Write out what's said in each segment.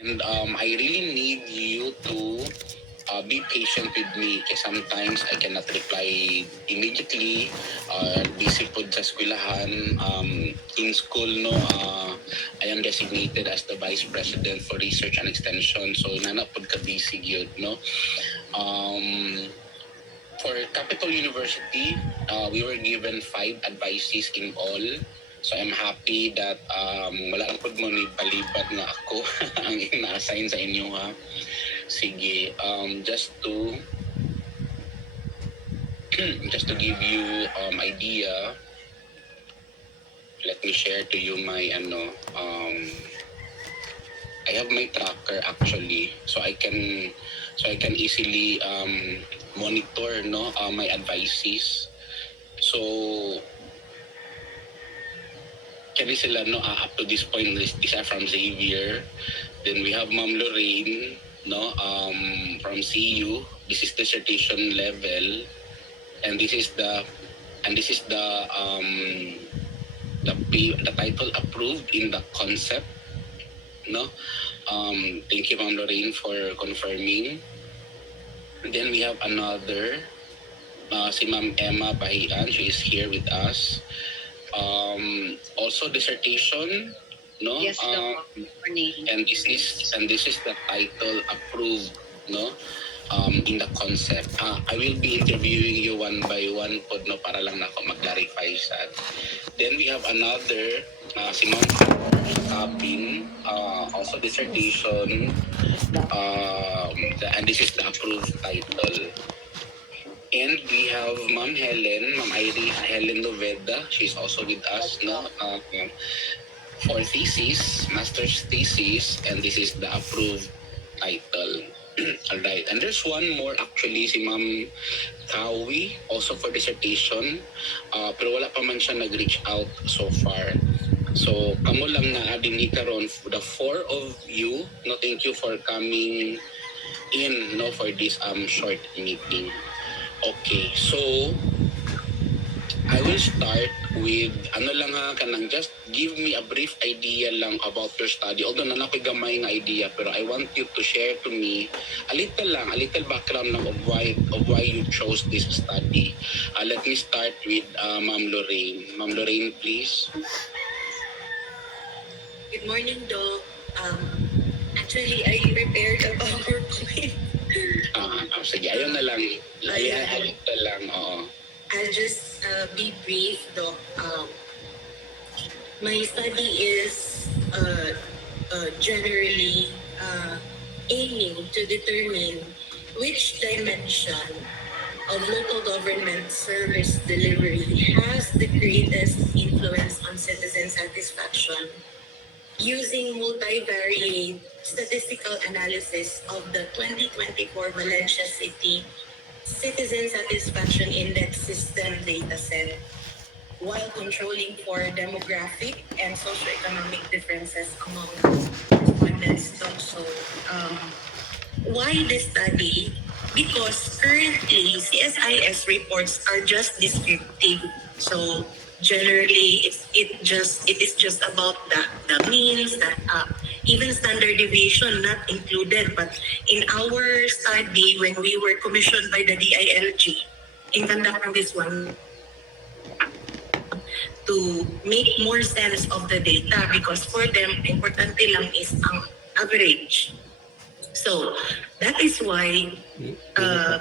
And I really need you to be patient with me kasi sometimes I cannot reply immediately. Busy po sa eskwelahan. In school, no, I am designated as the Vice President for Research and Extension. So, nanapod ka busy yun, no? For Capital University, we were given 5 advices in all. So I'm happy that wala lang pud mo ni balibad nga ako ang ina-assign sa inyo ha. Sige, just to give you idea, let me share to you my I have my tracker actually, so I can easily monitor no my advices. So kami sila no up to this point, these are from Xavier. Then we have Ma'am Lorraine no from CU. This is dissertation level, and this is the title approved in the concept no. Thank you Ma'am Lorraine for confirming. And then we have another si Ma'am Emma Bahian. She is here with us. Also dissertation no. Yes, And this is the title approved no in the concept. I will be interviewing you one by one pod no para lang nako mag-clarify sa. Then we have another si Ma'am Cabin, also dissertation, and this is the approved title. And we have Ma'am Iris Helen Loveda. She's also with us no for thesis, master's thesis, and this is the approved title. Alright, and there's one more actually si Ma'am Kawi, also for dissertation, pero wala pa man siya nag-reach out so far. So kamo lang na adin ni karon, the 4 of you no, thank you for coming in no for this short meeting. Okay, so I will start with ano lang ha, kanang just give me a brief idea lang about your study. Although na nakoy gamay nga idea, pero I want you to share to me a little background ng of why you chose this study. Let me start with Ma'am Lorraine. Ma'am Lorraine, please. Good morning, Doc. Actually, I prepared a PowerPoint. Sige, ayun na lang. Ayun na lang, oo. I'll just be brief, Doc. My study is generally aiming to determine which dimension of local government service delivery has the greatest influence on citizen satisfaction using multivariate statistical analysis of the 2024 Valencia City Citizen Satisfaction Index System dataset while controlling for demographic and socioeconomic differences among respondents. So, why this study? Because currently, CSIS reports are just descriptive. So, generally, it is just about the means, that even standard deviation not included. But in our study, when we were commissioned by the DILG in conducting this one, to make more sense of the data, because for them, importante lang is ang average. So that is why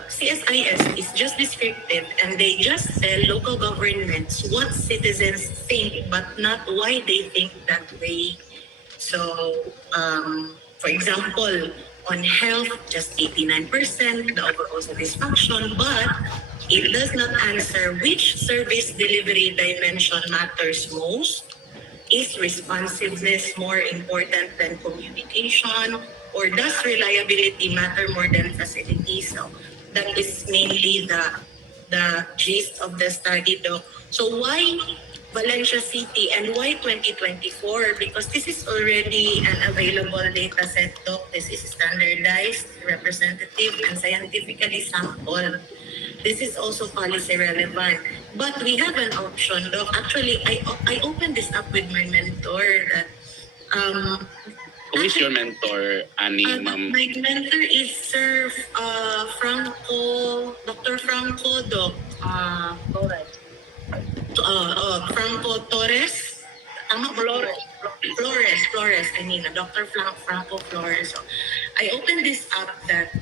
CSIS is just descriptive, and they just tell local governments what citizens think, but not why they think that way. So, for example, on health, just 89%, the overall satisfaction, but it does not answer which service delivery dimension matters most. Is responsiveness more important than communication? Or does reliability matter more than facility? So that is mainly the gist of the study, though. So why Valencia City and why 2024? Because this is already an available data set, though. This is standardized, representative, and scientifically sampled. This is also policy relevant. But we have an option, though. Actually, I opened this up with my mentor that Who is your mentor, Ani, ma'am? My mentor is Sir Franco, Dr. Franco Doc, Franco Torres. Tama ba? Flores, I mean, Dr. Franco Flores. So, I opened this up that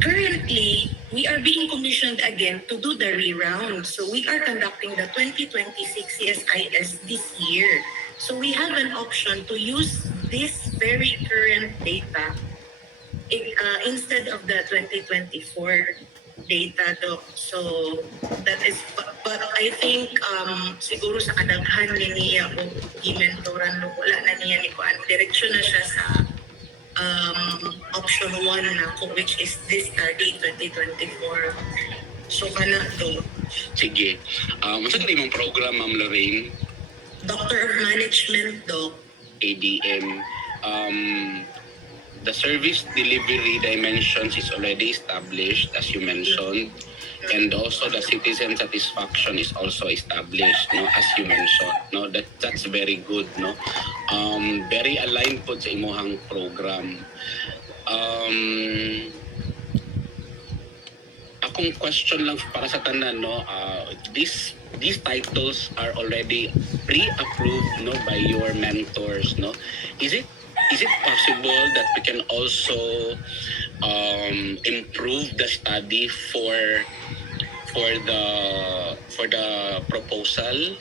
currently we are being commissioned again to do the re-round. So we are conducting the 2026 CSIS this year. So we have an option to use this very current data instead of the 2024 data, Doc. So that is, but I think siguro sa kadaghan ni niya o i-mentoran, no, wala na niya ni Kuan. Direksyon na siya sa option 1 na ko, which is this study 2024. So kana to, Sige. Masa ka mong program, Ma'am Lorraine? Doctor of Management, Doc. ADM. The service delivery dimensions is already established, as you mentioned. And also the citizen satisfaction is also established, no, as you mentioned. No, that's very good, no. Very aligned po sa imuhang program. Akong question lang para sa tanan, no, these titles are already pre-approved, no, by your mentors, no. Is it possible that we can also improve the study for the proposal?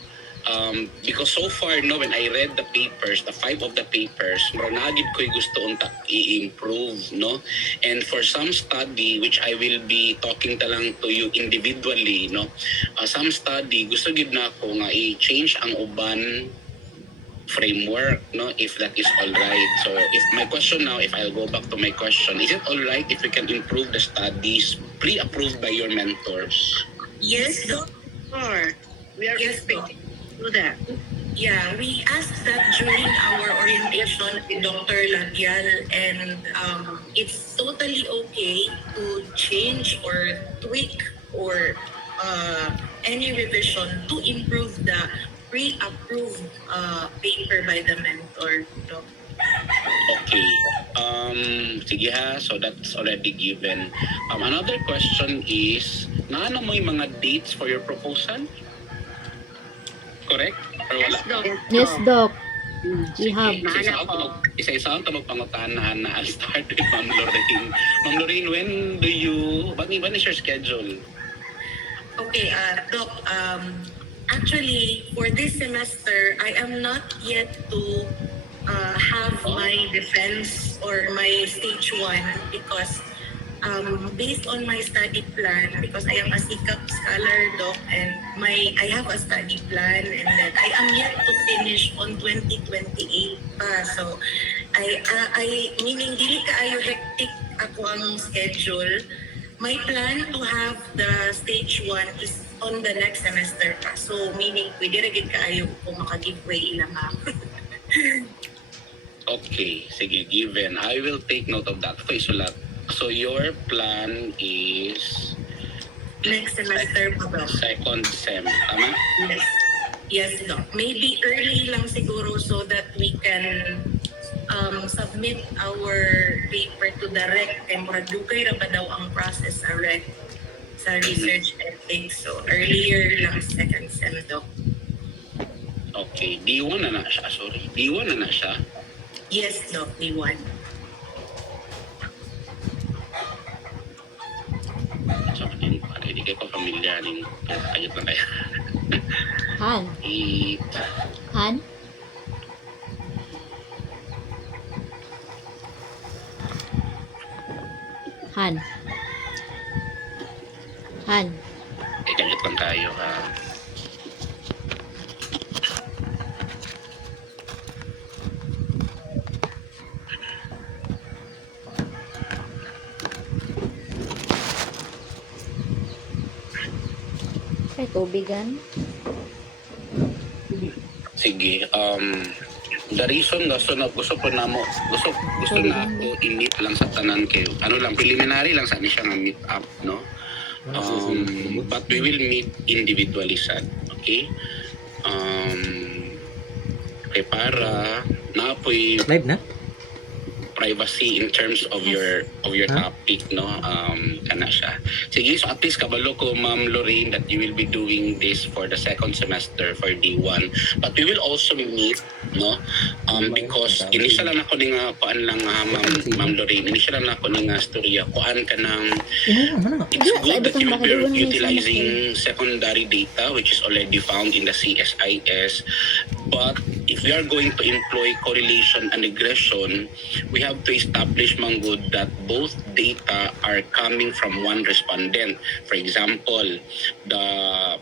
Because so far, no, when I read the papers, the 5 of the papers, maranagid ko'y gusto unta i-improve, no? And for some study, which I will be talking talang to you individually, no? Some study, gusto gid na ako nga i-change ang uban framework, no, if that is all right. So if my question now, if I'll go back to my question, is it all right if we can improve the studies pre-approved by your mentors? Yes, Doc. We are Yes, Doc. expecting to do that. Yeah, we asked that during our orientation with Dr. Labial, and it's totally okay to change or tweak or any revision to improve the pre-approved paper by the mentor. Doc. Okay. Sige ha, so that's already given. Another question is, naano mo yung mga dates for your proposal? Correct? Or wala? Yes, Doc. Yes, Doc. Sige, We have. isa-isa ang magpangutahan na I'll start with Ma'am Lorraine. Ma'am Lorraine, when is your schedule? Okay, Doc, actually, for this semester, I am not yet to have my defense or my stage 1 because based on my study plan, because I am a CCAP scholar, Doc, and I have a study plan, and that I am yet to finish on 2028 pa. So, I meaning dili kaayo hectic ako ang schedule. My plan to have the stage 1 is on the next semester pa. So, meaning, pwede rin kaayo kung maka-giveaway ilang Okay, sige, given. I will take note of that. Okay, so your plan is next semester pa ba? second sem, tama? Yes. Yes, Doc. Maybe early lang siguro so that we can submit our paper to the REC. Kaya maradugay ra ba daw ang process sa REC sa research ethics. So earlier lang second sem, Doc. Okay, D1 na siya, sorry. D1 na siya. Yes, Doc, D1. So, hindi kayo familiar din. Ayot na kaya. Han. Eight. Han. Han. Han. Ayot lang kayo, ha? Kay tubigan. Sige, the reason gusto na ako i-meet lang sa tanan kayo. Ano lang, preliminary lang sa siya nga meet up, no? But we will meet individually sad, okay? kay para naapoy Live na? privacy in terms of your topic, no, kana siya. Sige, so at least kabalo ko, Ma'am Lorraine, that you will be doing this for the second semester for D1, but we will also meet, no, because initial lang ako ning kuan lang, Ma'am Lorraine, initial lang ako ning storya kuan ka ng it's good that you are utilizing secondary data which is already found in the CSIS, but if we are going to employ correlation and regression, we have to establish, Manggod, that both data are coming from one respondent. For example, the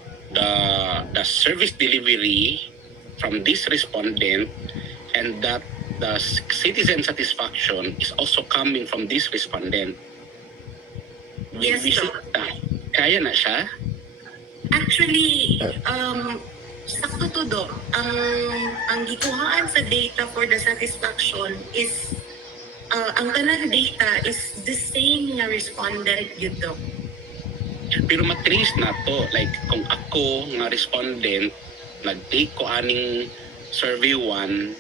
service delivery from this respondent, and that the citizen satisfaction is also coming from this respondent. Yes, Doc. Kaya na siya? Actually, sakto to, Doc. Ang gikuhaan sa data for the satisfaction is ang kanang data is the same nga respondent yun, Doc. Pero matrace na to, like kung ako nga respondent nag-take ko aning survey 1,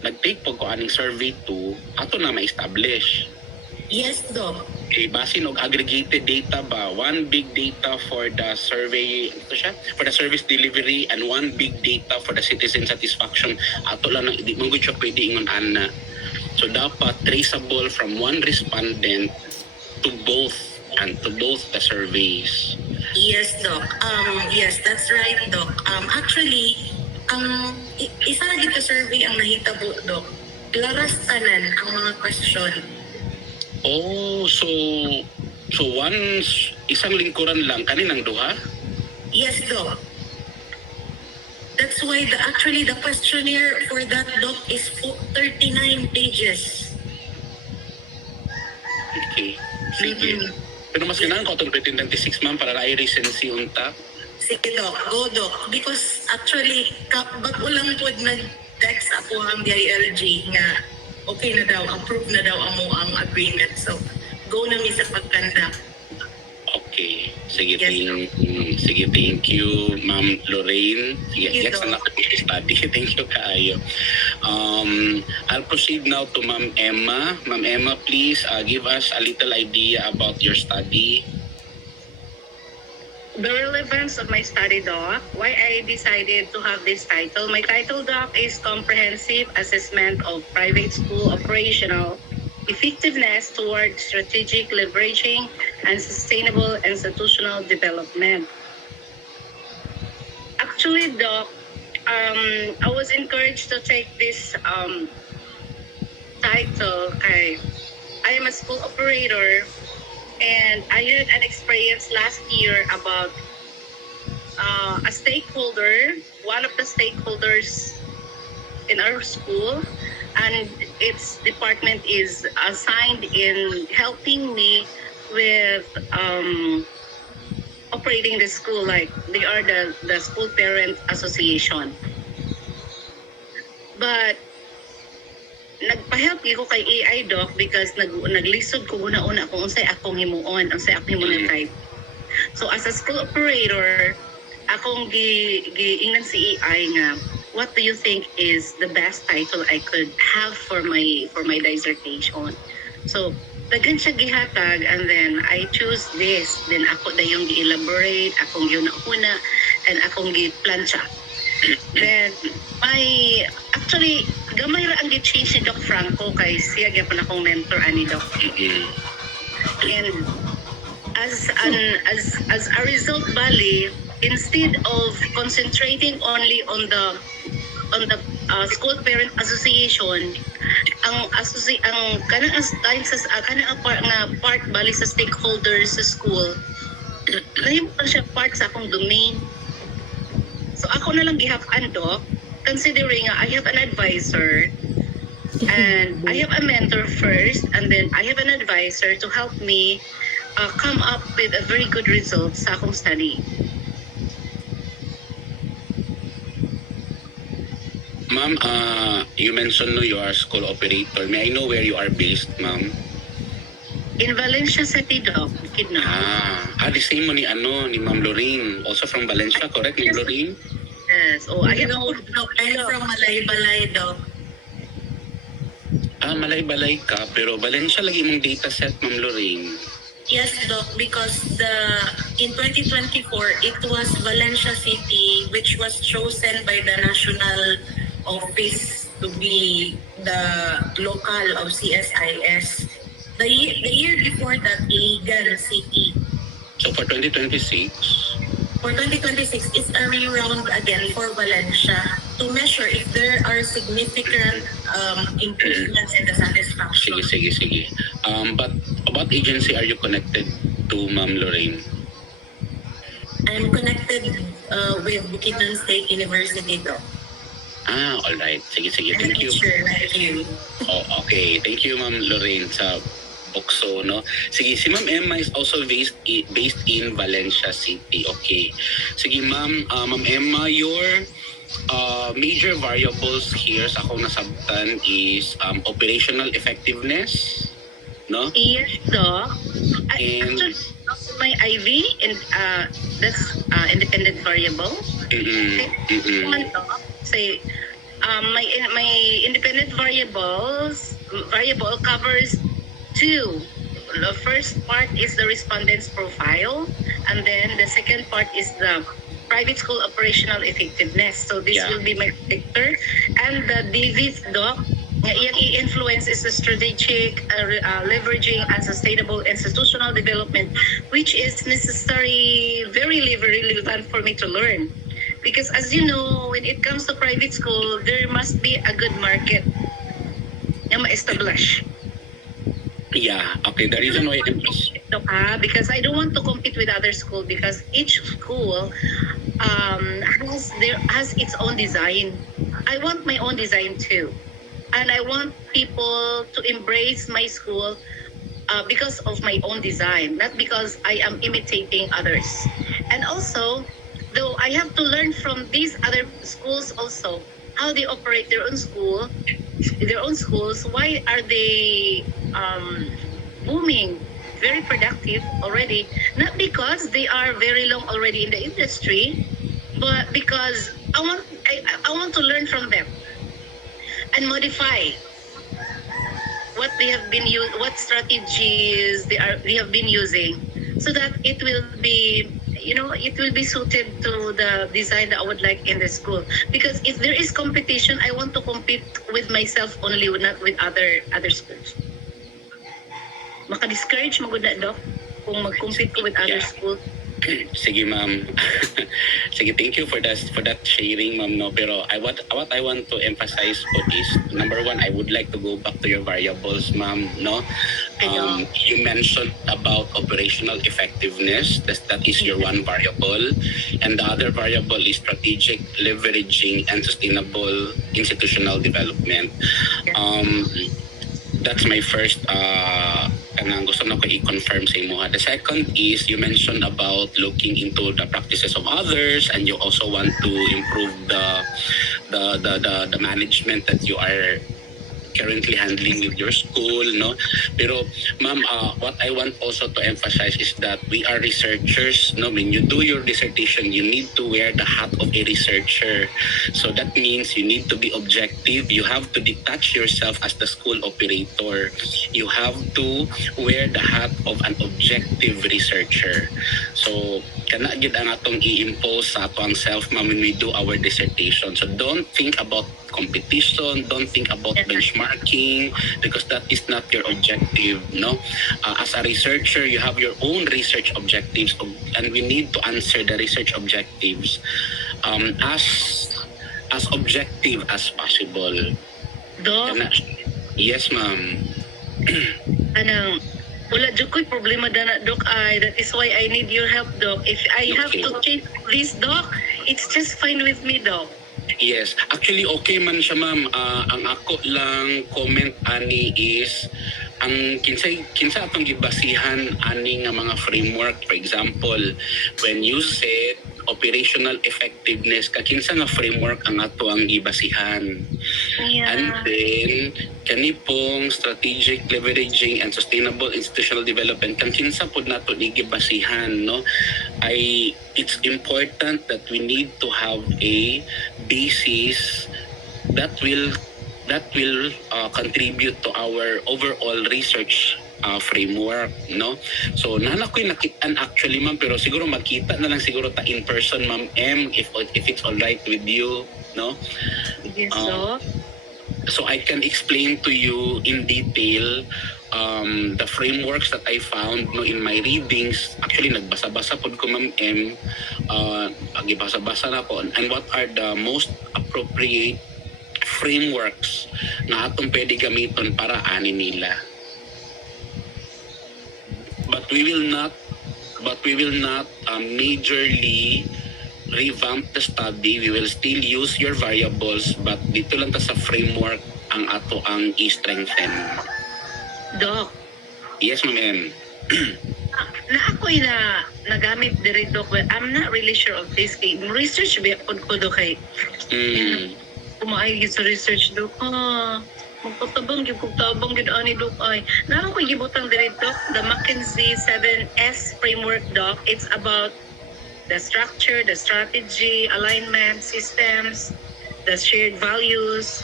nag-take po ko aning survey 2, ato na ma-establish. Yes, Doc. Okay, base og aggregated data ba, one big data for the survey, ito siya, for the service delivery, and one big data for the citizen satisfaction. Ato lang, di man gud siya pwede ingon ana. So dapat traceable from one respondent to both the surveys. Yes, Doc. Yes, that's right, Doc. Actually, isa na dito survey ang nahitabo, Doc. Laras tanan ang mga question. Oh, so once isang lingkuran lang kaninang duha? Yes, Doc. That's why actually the questionnaire for that, Doc, is 39 pages. Okay. Sige. Mhm. Pero mas ganahan ko itong 2026, ma'am, para na-recency unta. Sige, Doc. Go, Doc. Because actually, bago lang po nag-text ako ang DILG nga okay na daw, approve na daw ang agreement. So, go na mi sa pagkanda. Okay. Sige, Yes, thank you, Ma'am Lorraine. Sige, Thank you, next Doc. na ako study. Thank you kaayo. I'll proceed now to Ma'am Emma. Ma'am Emma, please give us a little idea about your study. The relevance of my study, Doc, why I decided to have this title. My title, Doc, is Comprehensive Assessment of Private School Operational Effectiveness Toward Strategic Leveraging and Sustainable Institutional Development. Actually, Doc, I was encouraged to take this title. I am a school operator, and I had an experience last year about a stakeholder, one of the stakeholders in our school, and its department is assigned in helping me with operating the school. Like they are the school parent association. But nagpa-help ko kay AI, Doc, because naglisod ko una-una kung unsay akong himuon, unsay akong himuon type. So as a school operator, akong giingnan si AI nga, what do you think is the best title I could have for my dissertation? So daghan siya gihatag, and then I choose this. Then ako dayong gi-elaborate, akong giuna-una, and akong gi-plancha. Then actually gamay ra ang gi-change ni Doc Franco kay siya gyapon akong mentor ani Doc. And as a result, bali, instead of concentrating only on the school parent association, ang kanang part bali sa stakeholders sa school, lahi pa siya part sa akong domain. So ako na lang gihap-an, Doc, considering I have an advisor and I have a mentor first, and then I have an advisor to help me come up with a very good result sa akong study. Ma'am, you mentioned you are a school operator. May I know where you are based, ma'am? In Valencia City, Doc, Bukidnon. The same mo ni Ma'am Lorraine. Also from Valencia, correct, Ma'am Lorraine? Yes. Yes. Oh, I have No, I'm from Malay-Balay, Doc. Malay-balay ka, pero Valencia lagi mong data set, Ma'am Lorraine. Yes, Doc, because in 2024, it was Valencia City which was chosen by the national office to be the local of CSIS. The year before that, Iligan City. So for 2026, For 2026, it's a reround again for Valencia to measure if there are significant improvements in the satisfaction. sige. But what agency are you connected to, Ma'am Lorraine? I'm connected with Bukidnon State University, Doc. All right. Sige. I'm a Thank you. teacher like you. Oh, okay. Thank you, Ma'am Lorraine, sa Bukso, no? Sige, si Ma'am Emma is also based in Valencia City. Okay. Sige, Ma'am Emma, your major variables here sa akong nasabtan is operational effectiveness, no? Yes, Doc. And- Actually, my IV, and that's independent variable. One, Doc, say, my independent variable covers two. The first part is the respondent's profile, and then the second part is the private school operational effectiveness. So this Yeah. will be my predictor. And the DVIS, Doc, iyang i-influence is the strategic leveraging and sustainable institutional development, which is necessary, very relevant for me to learn. Because as you know, when it comes to private school, there must be a good market na ma-establish. Yeah, okay. The reason why Because I don't want to compete with other school, because each school has its own design. I want my own design too, and I want people to embrace my school because of my own design, not because I am imitating others. And also, though I have to learn from these other schools also how they operate their own schools. Why are they booming, very productive already? Not because they are very long already in the industry, but because I want to learn from them and modify what they have been what strategies they have been using, so that it will be suited to the design that I would like in the school. Because if there is competition, I want to compete with myself only, not with other schools. Maka-discourage magud na, Doc, kung mag-compete ko with other Yeah. schools. Sige, ma'am. Sige, thank you for that sharing, ma'am, no. Pero what I want to emphasize po is, number one, I would like to go back to your variables, ma'am, no. You mentioned about operational effectiveness. That is your one variable, and the other variable is strategic leveraging and sustainable institutional development. That's my first kanang gusto na ko i-confirm sa imo. The second is you mentioned about looking into the practices of others, and you also want to improve the management that you are currently handling with your school, no? Pero ma'am, what I want also to emphasize is that we are researchers, no? When you do your dissertation, you need to wear the hat of a researcher. So that means you need to be objective. You have to detach yourself as the school operator. You have to wear the hat of an objective researcher. So kana gid ang atong i-impose sa atong self, ma'am, when we do our dissertation. So don't think about competition, don't think about benchmarking, because that is not your objective, no? As a researcher, you have your own research objectives, and we need to answer the research objectives as objective as possible. Doc, Yes, ma'am. anang wala jud ko'y problema dana, Doc. That is why I need your help, Doc. If I have to change this, Doc, it's just fine with me, Doc. Yes, actually okay man siya, ma'am. Ang ako lang comment ani is ang kinsa atong gibasihan ani nga mga framework. For example, when you said operational effectiveness, kinsa nga framework ang ato ang gibasihan. And Yeah. then, kani pong strategic leveraging and sustainable institutional development, kang kinsa po nato nigibasihan, no? It's important that we need to have a basis that will contribute to our overall research framework, no? So nana ko'y nakitaan actually, ma'am, pero siguro magkita na lang siguro ta in person, ma'am M, if it's all right with you, no? Yes, so. So I can explain to you in detail the frameworks that I found, no, in my readings. Actually, nagbasa-basa po ko, ma'am M. Gibasa-basa na ko. And what are the most appropriate frameworks na atong pwede gamiton para ani nila. But we will not majorly revamp the study. We will still use your variables, but dito lang ta sa framework ang ato ang i-strengthen. Doc, Yes, ma'am M. na ako'y nagamit diri, Doc, but I'm not really sure of this. Kay research ba po ko, Doc, kay kumaay sa research, Doc. Magpatabang yung ani, Doc, ay. Na ako'y gibutang diri, Doc, the McKinsey 7S framework, Doc. It's about the structure, the strategy, alignment, systems, the shared values.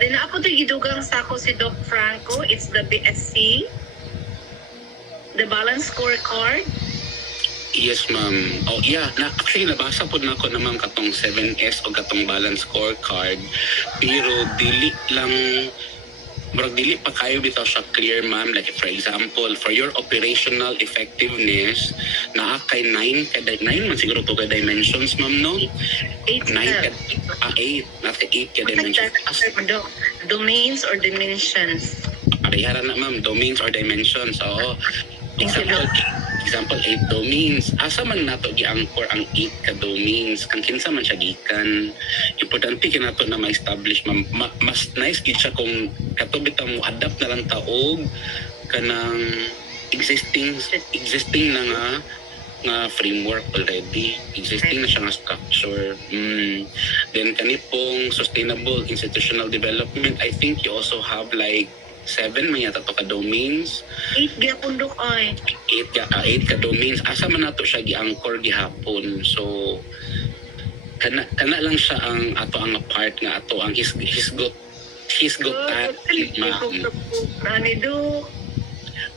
Then ako to gidugang sa ako si Doc Franco. It's the BSC, the balance scorecard. Yes, ma'am. Oh, yeah. Actually, nabasa po na ako na, ma'am, katong 7S o katong balance scorecard. Pero dili pa kayo bitaw siya clear, ma'am. Like, for example, for your operational effectiveness, naa kay 9 man siguro to ka dimensions, ma'am, no? 8 8. Nasa 8 ka dimensions. Domains or dimensions. Parihara na, ma'am. Domains or dimensions. Oo. Example 8 domains. Asa man nato gi-anchor ang 8 ka domains? Kang kinsa man siya gikan. Importante kinato na ma-establish, ma'am. Mas nice gid siya kung katubit mo adapt na lang taog kanang existing na nga framework already. Existing na siya nga structure. Then kani pong sustainable institutional development, I think you also have like 7 man yata to ka domains. 8 gyapon, Doc, ay. 8 ka domains. Asa man nato siya gi-anchor gihapon. So kana lang siya ang ato ang part nga ato ang hisgot ma'am. Nani, Doc?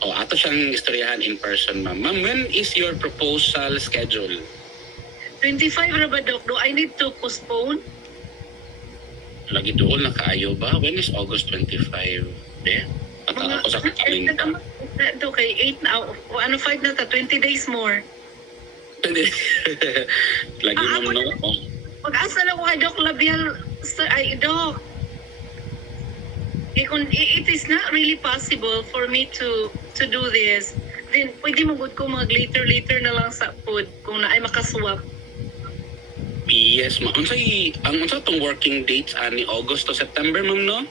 Oh, ato siyang istoryahan in person, ma'am. Ma'am, when is your proposal schedule? 25 ra ba, Doc? Do I need to postpone? Lagi doon na kaayo ba? When is August 25? Atala ko sa calendar. Doc, kay 8 na, 5 na ta, 20 days more. Lagi ma'am, no? Pag-asa na ko kay Doc Labial, Doc, it is not really possible for me to do this. Then, pwede magod ko later na lang sa food kung na ay makaswap. Yes, ma'am. Unsa tong working dates ani August to September, ma'am, no?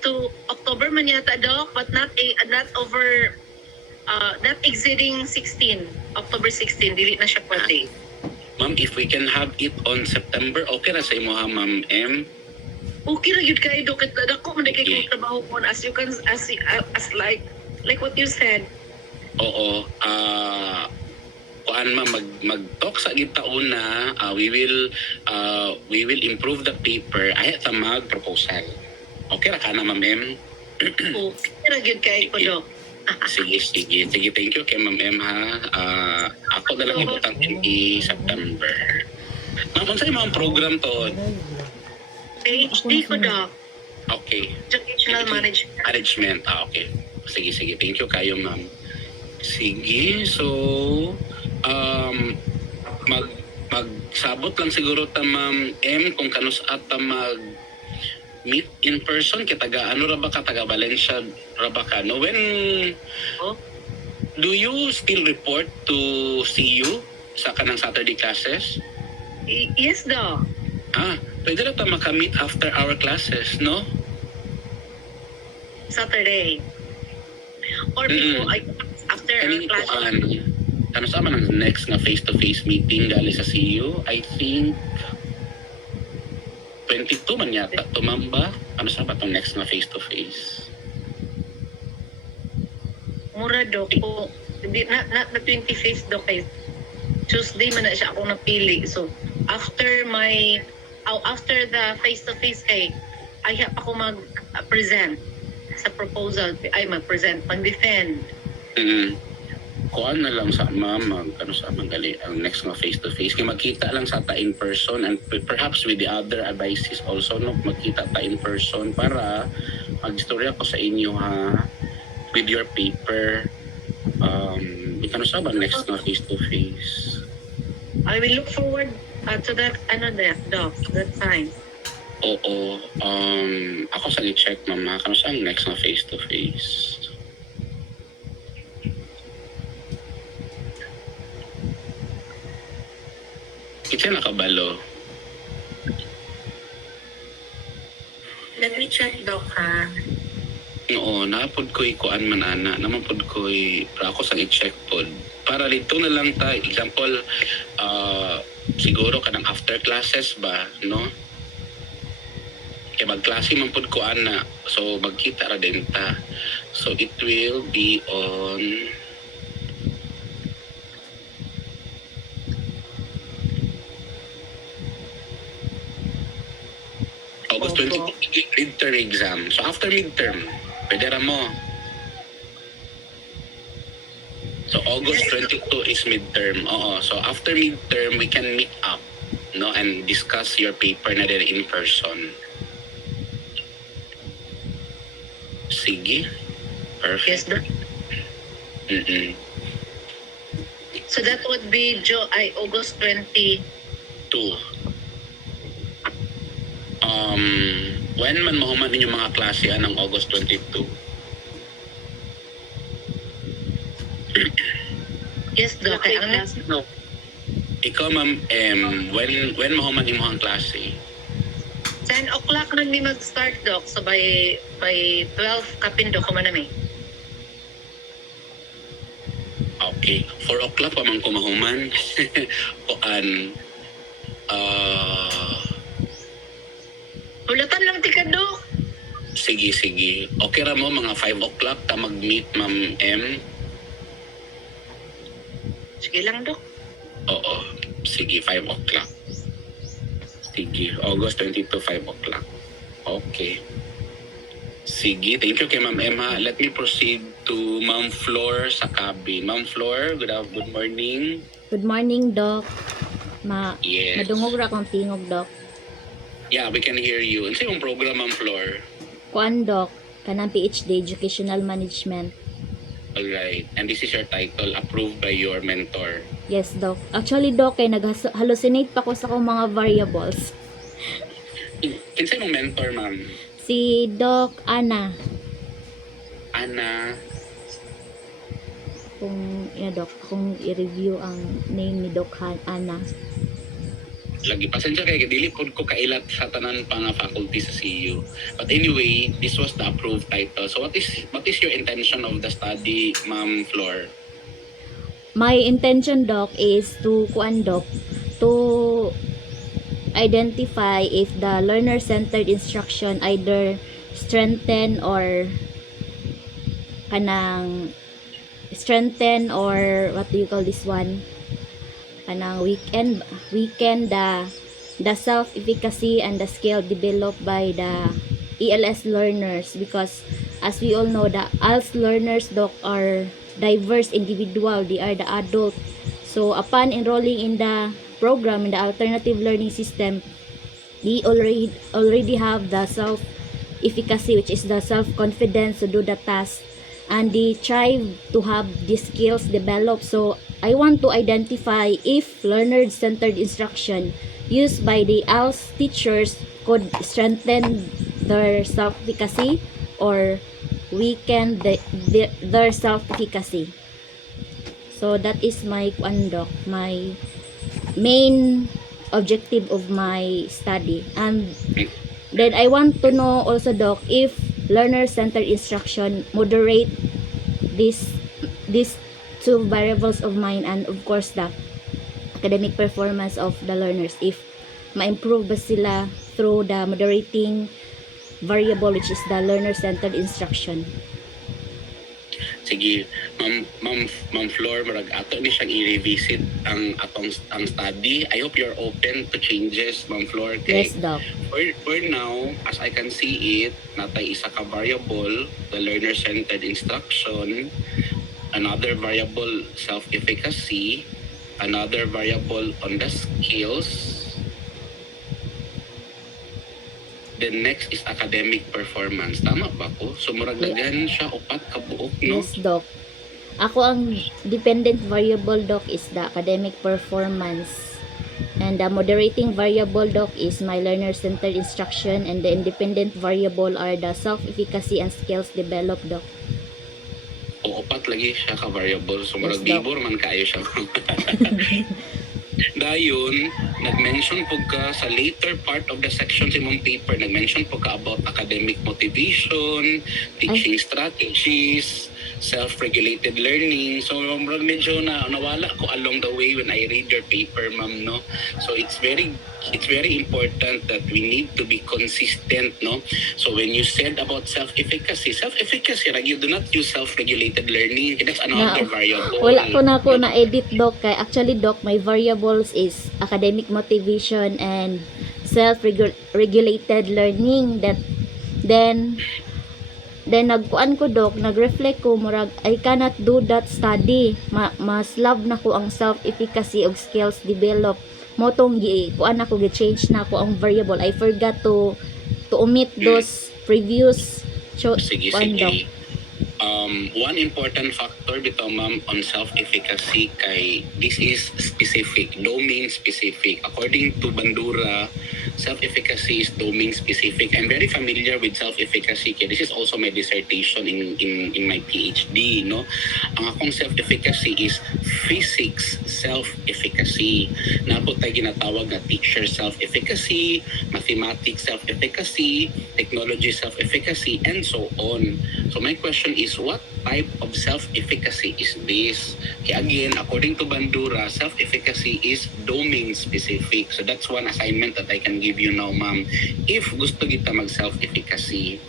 To October man yata, Doc, but not over, not exceeding 16. October 16, dili na siya pwede. Ma'am, if we can have it on September, okay na sa imo ha, ma'am M? Okay ra gyud kay Doc. Dako man kay kong trabaho ko as you can as like what you said. Oo. Kuan ma mag-talk sa kita una, we will improve the paper. Ay ta mag-proposal. Okay ra kana, ma'am M? Okay ra gyud kay ko, Doc. Sige. Thank you kay ma'am M ha. Ako na lang ibutang in September. Ma'am, unsa imong program to? PhD ko, Doc. Okay. Educational management. Management. Okay. Sige. Thank you kayo, ma'am. Sige. So, magsabot lang siguro ta, ma'am M, kung kanus ata meet in person kita ano ra ba ka, taga Valencia ra ba ka, no? When do you still report to CU sa kanang Saturday classes? Yes, Doc. Pwede na ta makamit after our classes, no? Saturday. Or before, after our Kaning class. ano sa man ang next nga face-to-face meeting gali sa CU? I think 22 man yata, tumamba. Ano sa ba itong next na face-to-face? Mura Dok po. Hindi na 25th Dok kay Tuesday man na siya ako napili. So after the face-to-face kay ay ako mag-present sa proposal, ay mag-present, mag-defend. Kuan na lang sa ano sa magali ang next nga face to face kay magkita lang sa ta in person and perhaps with the other advices also no magkita ta in person para magistorya ko sa inyo ha with your paper ikano sa ba next nga face to face. I will look forward to that Doc, that time. Oo, ako sa i-check mama kano sa ang next nga face to face. Kita nakabalo. Let me check, Doc, ha? Oo, napod ko'y kuan man ana, naman pod ko'y para ako sa i-check pod. Para dito na lang ta, example, siguro kanang after classes ba, no? Kaya magklase man pod ko ana, so magkita ra din ta. So it will be on August 22, midterm exam. So after midterm, pwede ra mo. So August 22 is midterm. Oo. So after midterm, we can meet up, no, and discuss your paper na din in person. Sige. Yes, Perfect. Doc. Mm-mm. So that would be August 20. 2. When man mahuman ninyong mga klase ng August 22? Yes, Doc. Kaya ang next, No. Ikaw, ma'am, when mahuman nimo ang klase? 10 o'clock nun may mag-start, Doc. So by 12, kapindo ko man namin. Okay. 4 o'clock pa man kumahuman. Kuan. Hulatan lang tika, Doc. Sige. Okay ra mo mga 5 o'clock ta mag-meet, Ma'am M. Sige lang, Doc. Oo. Sige, 5 o'clock. Sige. August 22, 5 o'clock. Okay. Sige. Thank you kay Ma'am M. Ha. Let me proceed to Ma'am Flor sa cabin. Ma'am Flor, good morning. Good morning, Doc. Yes. Madungog ra kong tingog, Doc. Yeah, we can hear you. Ano yung program, Ma'am Flor? Kuan, Doc. Kanang PhD, Educational Management. Alright. And this is your title, approved by your mentor. Yes, Doc. Actually, Doc, nag-hallucinate pa ko sa kong mga variables. Kinsa yung mentor, ma'am? Si Doc Ana. Ana. Doc, kung i-review ang name ni Doc Ana. Lagi pasensya kay dili pod ko kailat sa tanan pa nga faculty sa CU. But anyway, this was the approved title. So what is your intention of the study, Ma'am Flor? My intention, Doc, is to identify if the learner-centered instruction either strengthen or what do you call this one? Kanang weaken the self-efficacy and the skill developed by the ELS learners, because as we all know, the ALS learners, Doc, are diverse individual. They are the adult. So upon enrolling in the program, in the alternative learning system, they already have the self-efficacy, which is the self-confidence to do the task, and they strive to have these skills developed. So I want to identify if learner-centered instruction used by the ALS teachers could strengthen their self-efficacy or weaken their self-efficacy. So that is my my main objective of my study. And then I want to know also, Doc, if learner-centered instruction moderate these two variables of mine, and of course the academic performance of the learners, if ma-improve ba sila through the moderating variable, which is the learner-centered instruction. Sige, Ma'am Flor, marag ato ni siyang i-revisit ang ang study. I hope you're open to changes, Ma'am Flor. Yes, Doc. For now, as I can see it, natay isa ka variable, the learner-centered instruction, another variable, self-efficacy, another variable on the skills. The next is academic performance. Tama ba ko? So, muraglagan siya upat kabuok, no? Yes, Doc. Ako ang dependent variable, Doc, is the academic performance. And the moderating variable, Doc, is my learner-centered instruction. And the independent variable are the self-efficacy and skills developed, Doc. O upat lagi siya ka variable. So, Yes, murag Doc. bibor man kayo siya. Dayon, nag-mention po ka sa later part of the section sa imong paper, nag-mention po ka about academic motivation, teaching strategies, self-regulated learning. So, medyo nawala ko along the way when I read your paper, ma'am, no? So, it's very important that we need to be consistent, no? So, when you said about self-efficacy, like, you do not use self-regulated learning. That's another variable. Wala ko na-edit, Doc. Kaya actually, Doc, my variables is academic motivation and self-regulated learning. Then nagkuan ko, Doc, nag-reflect ko, murag, I cannot do that study. Mas love na ko ang self-efficacy of skills develop. Motong kuan ako, gi-change na ko ang variable. I forgot to omit those previous Sige. Doc. One important factor bitaw, ma'am, on self-efficacy kay this is specific, domain specific. According to Bandura, self-efficacy is domain specific. I'm very familiar with self-efficacy kaya this is also my dissertation in my PhD, no? Ang akong self-efficacy is physics self-efficacy. Naabot tayo ginatawag na teacher self-efficacy, mathematics self-efficacy, technology self-efficacy, and so on. So my question is, what type of self-efficacy is this? Kaya again, according to Bandura, self-efficacy is domain specific. So that's one assignment that I can give you now, ma'am, if gusto kita mag-self-efficacy.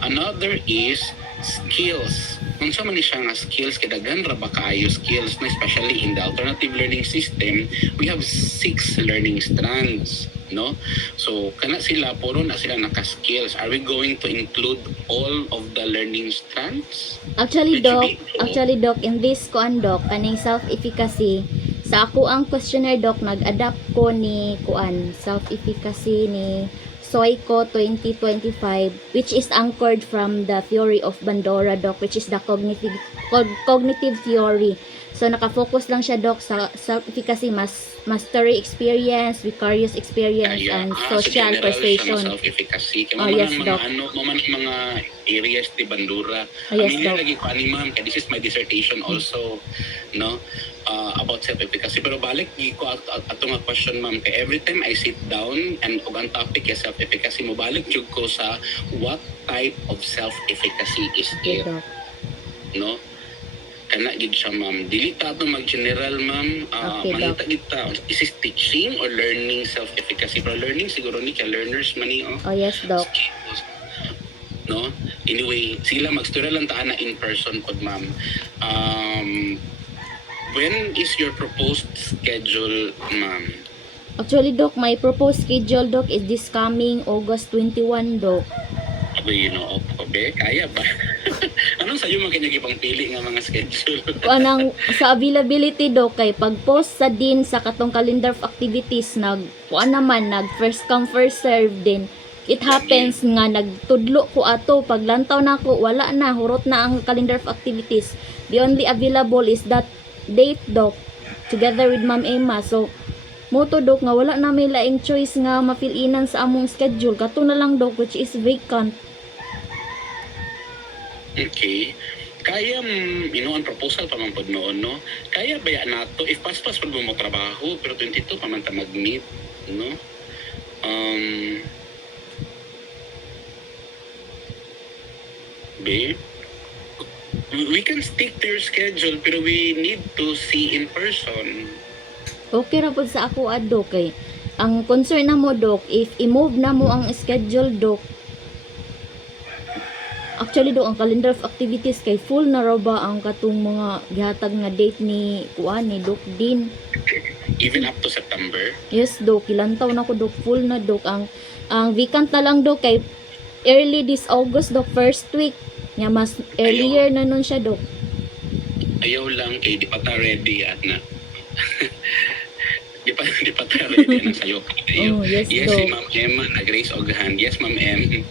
Another is skills. Kung sa man ni siya nga skills, kadagan ra ba kaayo skills, na especially in the alternative learning system, we have 6 learning strands, no? So kana sila puro na sila naka-skills. Are we going to include all of the learning strands? Actually, Doc, in this kuan, Doc, kaning self-efficacy, sa ako ang questionnaire, Doc, nag-adapt ko ni kuan, self-efficacy ni SOICO 2025, which is anchored from the theory of Bandura, Doc, which is the cognitive theory. So, nakafocus lang siya, Doc, sa self-efficacy, mastery experience, vicarious experience, and social persuasion. Self-efficacy. Oh, yes, Doc. Mga areas ni Bandura. Yes, Amin Doc. lagi ko ani, ma'am, kaya this is my dissertation also, no? About self-efficacy. Pero balik ko ato nga question, ma'am, kay every time I sit down and og ang topic is self-efficacy, mo balik jud ko sa what type of self-efficacy is Okay, it, Doc. no? Kana gid siya, ma'am. Dili ta to mag-general, ma'am. Okay, Mangita gid ta, is this teaching or learning self-efficacy? Pero learning siguro ni kay learners man ni, Oh, yes, Doc. skills. No? Anyway, sila mag-story lang taan na in person pod, ma'am. When is your proposed schedule, ma'am? Actually, Doc, my proposed schedule, Doc, is this coming August 21, Doc. Abi, kaya ba? Anong sa'yo makinagipang pili nga mga schedule? Anang sa availability, Doc, kay pag-post sa din sa katong calendar of activities, nag first come first serve din. It happens nga nagtudlo ko ato, paglantaw na ko, wala na, hurot na ang calendar of activities. The only available is that date, Doc, together with Ma'am Emma. So, moto, Doc, nga wala na may laing choice nga mafil-inan sa among schedule. Kato na lang, Doc, which is vacant. Okay. Kaya, ang proposal pa man pod noon, no? Kaya ba yan nato? If pas-pas pa mo trabaho, pero 22 pa man ta mag-meet, no? Babe? We can stick to your schedule, pero we need to see in person. Okay ra pod sa ako, Doc, kay ang concern na mo, Dok, if i-move na mo ang schedule, Dok, actually, Dok, ang calendar of activities kay full na raw ba ang katong mga gihatag nga date ni kuan ni Dok Din. Even up to September. Yes, Dok, ilang taon na ko, Dok, full na, Dok. Ang vacant na lang, Dok, kay early this August, Dok, first week. Nga mas earlier na nun siya, Dok. Ayaw lang kay di pa ta ready at na. di pa ta ready na sayo. Oh, yes, Yes, Dok. si Ma'am M nag-raise og hand. Yes, Ma'am M.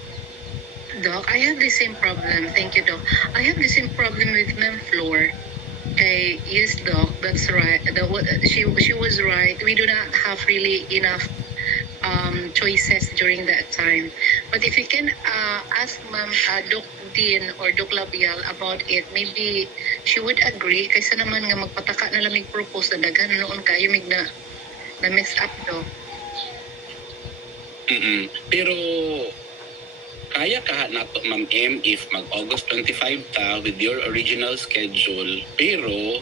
Doc, I have the same problem. Thank you, Doc. I have the same problem with Ma'am Floor. Okay, yes, Doc, that's right. She was right. We do not have really enough choices during that time. But if you can ask Ma'am Doc Dean or Doc Labial about it, maybe she would agree. Kaysa naman nga magpataka na lamig propose na dagan noon kayo mig na mess up, Doc. Pero kaya ka nato, Ma'am M, if mag-August 25 ta with your original schedule, pero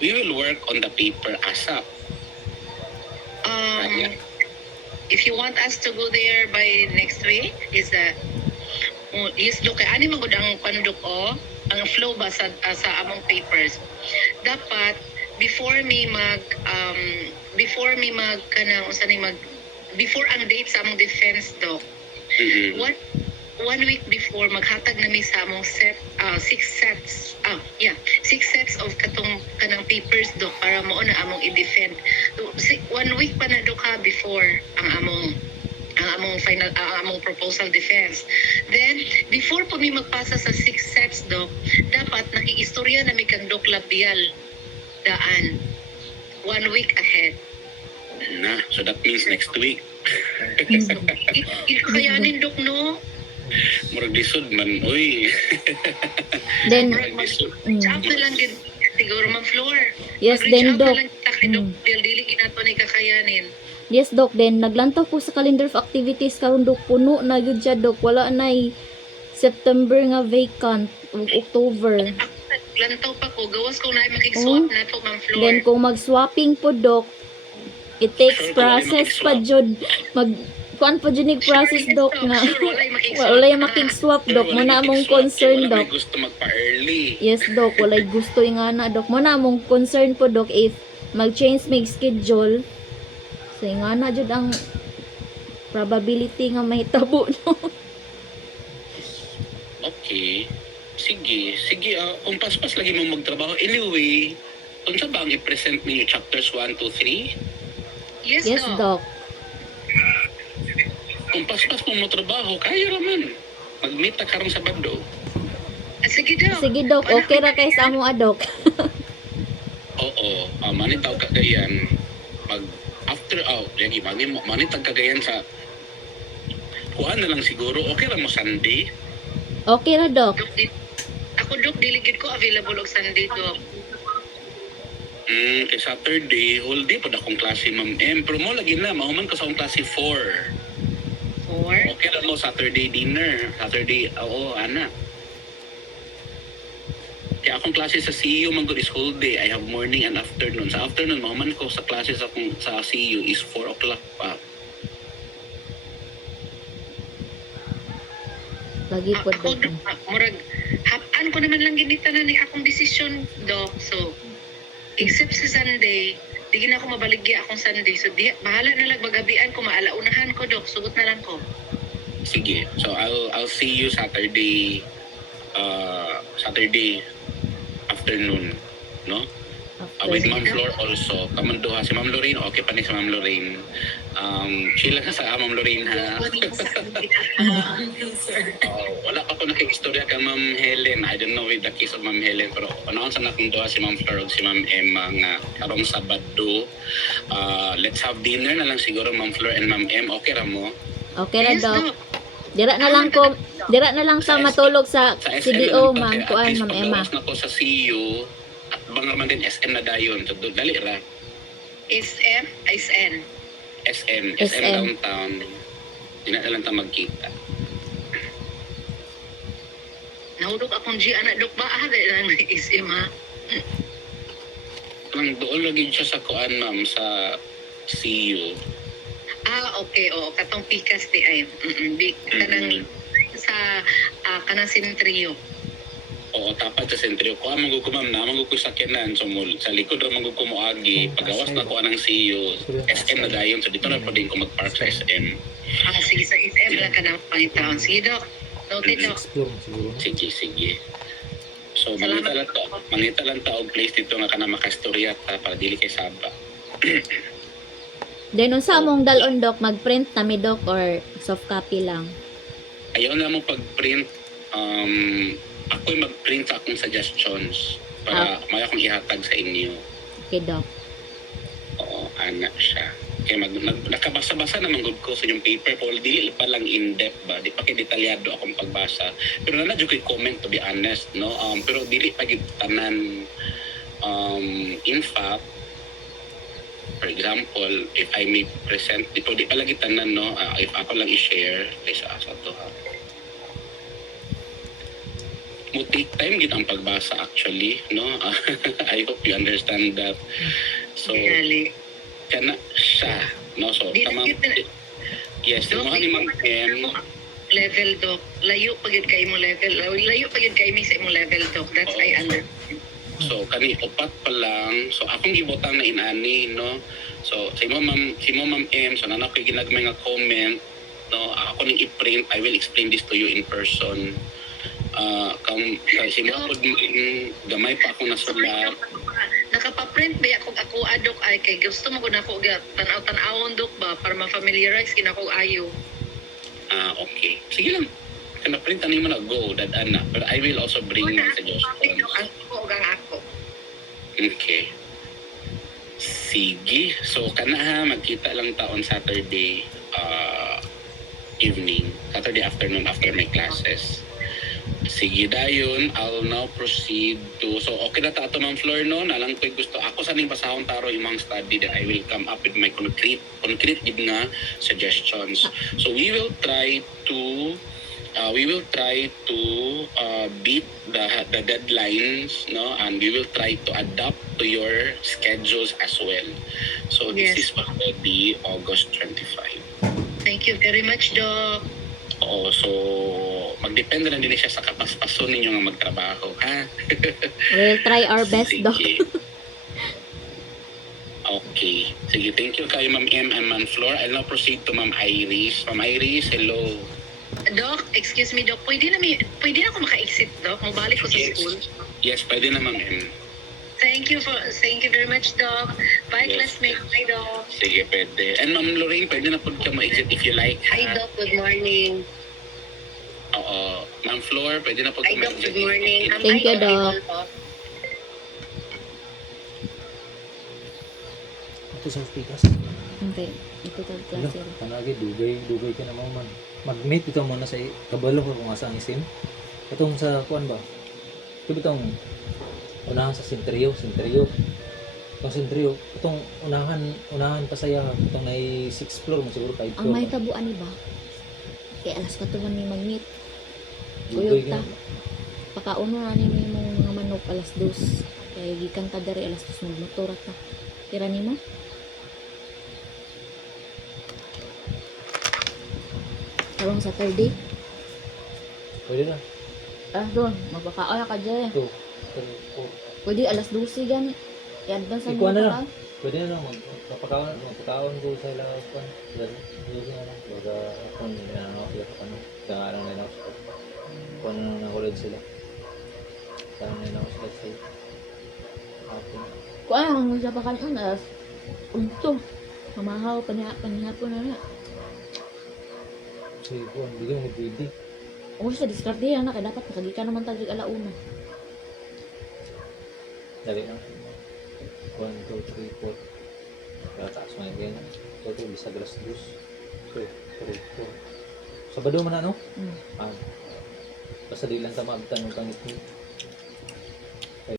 we will work on the paper ASAP. Kaya. If you want us to go there by next week, is that yes, Doc, kay ani magud ang pandok ang flow ba sa among papers. Dapat before kanang usa ni before ang date sa among defense, Doc. One week before maghatag na mi sa among six sets of kanang papers, Doc, para mo na among i-defend. 1 week pa na, Doc, ha, before ang among final among proposal defense. Then before po mi magpasa sa 6 sets, Doc, dapat nakiistorya na mi kang Doc Labial daan 1 week ahead. So that means next week. Ikayanin, Doc, no? Murag lisod man, uy. Then, Job na lang din siguro, Ma'am Floor. Yes, Mag-reach then, out Doc. na lang kita kay Doc Del, dili ginato ni kakayanin. yes, Dok, then naglantaw ko sa calendar of activities karon, Dok, puno na yun siya, Dok. Wala na September nga vacant, ug October. Ako naglantaw pa ko, gawas ko na makig-swap na to, Ma'am Floor. Then kung mag-swapping po, Dok, it takes Sure, wala process makig-swap. pa jud. Kuan pa jud ning process, Dok, nga. Sure, Wala yung makig-swap, Dok. Mo na among concern, Wala Dok. may gusto magpa-early. Yes, Dok. Walay gusto yung nga na, Dok. Mo na among concern po, Dok, if mag-change may schedule. So, yung nga na jud ang probability nga mahitabo, no? Okay. Sige. Kung paspas lagi mo magtrabaho. Anyway, unsa ba ang i-present ninyo? Chapters 1, 2, 3? Yes, Yes, Doc. Dok. Kung paspas mo trabaho, kaya raman. Mag-meet na karong Sabado. Sige, Doc. Sige, Dok. Okay ra kay sa among adok. Oo. Manitaw kagayan. Manitag kagayan sa kuhaan na lang siguro. Okay ra mo Sunday. Okay ra, Dok. Ako, Doc, diligid ko available og Sunday, Doc. Kay Saturday, whole day pa akong klase, Ma'am M. Pero mo lagi na, mahuman ko sa akong klase 4. 4? Okay lang mo, Saturday dinner. Saturday, oo, ana. Kaya akong klase sa CU, man good is whole day. I have morning and afternoon. Sa afternoon, mahuman ko sa klase sa CU is 4 o'clock pa. Lagi po, Ako, Dok. Doc, murag, hapan ko naman lang ginita na ni akong desisyon, Doc. So, except sa Sunday, di na ako mabaligya akong Sunday. So, bahala na lang magabian ko, maalaunahan ko, Doc. Sugot na lang ko. Sige. So, I'll see you Saturday afternoon, no? With Ma'am Flor also. Kamanduha si Ma'am Lorraine. Okay pa ni si Ma'am Lorraine. Chill lang sa Ma'am Lorraine, ha? Wala pa ko nakikistorya kang Ma'am Helen. I don't know with the case of Ma'am Helen. Pero panahon sa nakong duha si Ma'am Flor o si Ma'am Emma nga karong Sabado. Let's have dinner na lang siguro, Ma'am Flor and Ma'am M. Okay ra mo? Okay ra, Yes, Dok. Doc. Dira na lang sa matulog sa Sa SM CDO, na Ma'am lang to, Kuan, at least Ma'am Emma. paglawas na ko sa CU, at bang naman din SM na dayon. So, dali ra. SM? SM. SM SM. downtown. Di na lang ta magkita. Nahulog akong G, anak, Doc, ba? Dahil lang SM, ha? Lang doon lagi siya sa kuan, ma'am, sa CU. Okay. Oo, katong pikas di ay. Kanang sa kanang sentrio. Oo, tapat sa sentro ko. Manggo ko ma'am na, manggo ko sakyanan. So, sa likod ra manggo ko moagi. Pagawas na ko anang CEO. SM na dayon. So, dito na pa din ko mag-park sa SM. Sige, sa SM lang ka na pangitaon. Sige, Doc. Noted, Doc. Explore mo siguro. No? Sige. So, Salamat. mangita lang ta og place dito nga kana makastorya ta para dili kay saba. Then, unsa among dalon, Doc? Mag-print na mi, Doc, or soft copy lang? Ayaw na mo pag-print. Ako'y mag-print sa akong suggestions para may akong ihatag sa inyo. Okay, Doc. Oo, ana siya. Kaya nakabasa-basa naman good ko sa yung paper po. Dili pa lang in-depth ba? Di pa kay detalyado akong pagbasa. Pero nanadyo ko'y comment to be honest, no? Pero dili pa gid tanan. In fact, for example, if I may present, dito di pa lagi tanan, no? If ako lang i-share, sa asa to ha. Mo take time gid ang pagbasa actually, no? I hope you understand that. So, Gali. kana siya, no? So, Di na tamang, kita- yes, Doc, yung mga ni Ma'am M, level, Doc. Layo pa yun kay mo level. Layo pa yun kay mi sa imong level, Doc. That's I understand. so kani upat pa lang. So, akong gibotang na inani, no? So, si mo Ma'am M, so nana ko'y ginagmay nga comment, no? Ako ning i-print, I will explain this to you in person. Si mo po, gamay pa ako nasulat. Nakapaprint ba ako Doc ay kay gusto mo ko na ako tanaw-tanawon, Doc ba para ma-familiarize kin ako ayo. Okay. Sige lang. Kana print ani mo na go that ana. But I will also bring my suggestions. Ang ako ug ang ako. Okay. Sige. So kana ha magkita lang ta on Saturday evening, Saturday afternoon after my classes. Sige dayon, I'll now proceed to, so okay na ta ato Ma'am Flor, no? Nalang ko'y gusto, ako sa ning basahon taro imong study that I will come up with my concrete gid nga suggestions. So we will try to beat the deadlines, no? And we will try to adapt to your schedules as well. So this Yes. is already August 25. Thank you very much, Doc. Oo, so magdepende lang din siya sa kapaspason ninyo nga magtrabaho, ha? We'll try our best, Doc. Sige. Okay. Sige, thank you kayo Ma'am M and Ma'am Flor. I'll now proceed to Ma'am Iris. Ma'am Iris, hello. Doc, excuse me, Doc. Pwede na ako maka-exit, Doc. Mabalik ko sa Yes. school. Yes, pwede na Ma'am M. Thank you very much, Doc. Bye, Yes. classmate. Bye, Doc. Sige, pwede. And Ma'am Lorraine, pwede na po ka ma-exit if you like. Hi, ha? Doc. Good morning. Oo. Ma'am Flor, pwede na po ka Hi, Doc. ma-exit. Good morning. Thank you, Doc. Ito sa pikas. Okay. Ito tag Hello, klase. panagi, dugay ka naman man. Mag-meet ito muna sa kabalo ko kung asa ang isim. Itong sa kuan ba? Ito itong unahan sa senteryo. Itong senteryo, itong unahan pa saya. Itong na 6th floor mo siguro 5th Ang floor. may tabuan ni ba? Kaya alas ka tuman ni mag-meet. Dugay Kuyog ta. ka. Pakauno na ni mong mga manok alas 2. Kaya gikan ta dari alas 2 magmotor ta. Tira ni mo? Karong Saturday. Pwede na. Doon. Magpakaon na ka dyan. Ito. Pwede alas 12 gani. I-advance ang Ikuha na mga lang. Pwede na lang. Magpakaon ko sa ilang kuan. Dali na lang. Baga kung ninanakaw sila pa kano. Kaya lang ninanakaw sila. Kuan na lang college sila. Kaya lang ninanakaw sila sa hapon. Kuan ang sa pakanon alas. Unto. Mamahaw panihapon na na. Sige kuan. Bigyan mo pwede. O sa diskarte yan na kaya dapat nakagikan naman tayo alauna. Dali na. 1, 2, 3, 4. Kaya taas mo yung ganyan. So ito bisa alas 2. 3, 4. Sabado man ano? Hmm. Basta di lang ta maabtan ng tangit mo.